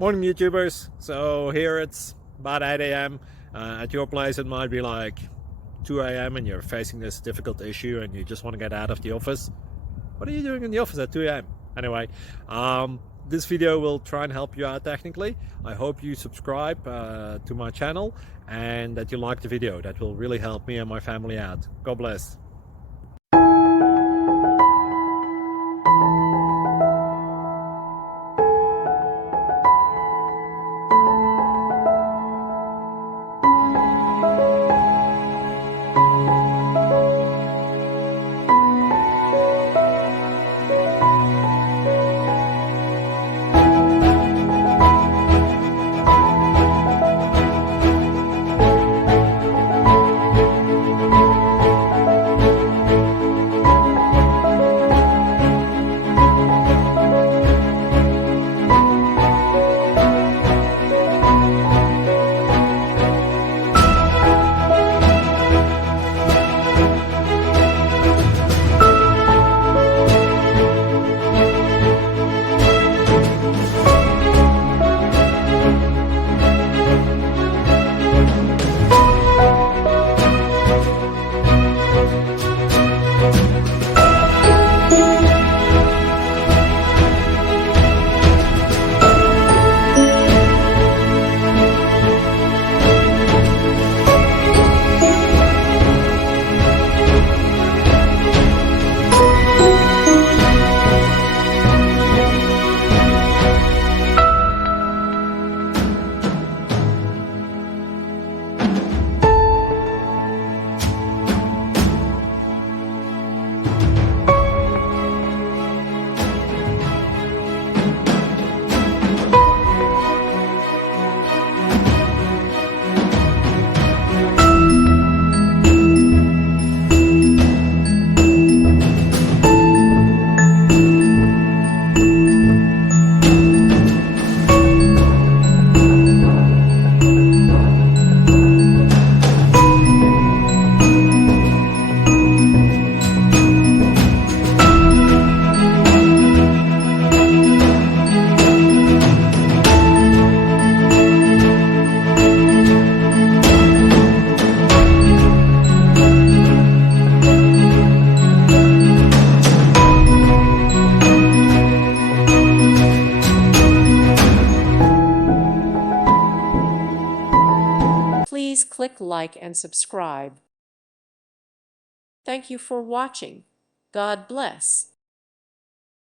Morning YouTubers. So here it's about 8 a.m. At your place it might be like 2 a.m. and you're facing this difficult issue and you just want to get out of the office. What are you doing in the office at 2 a.m.? Anyway, this video will try and help you out technically. I hope you subscribe to my channel and that you like the video. That will really help me and my family out. God bless. Please click like and subscribe. Thank you for watching. God bless.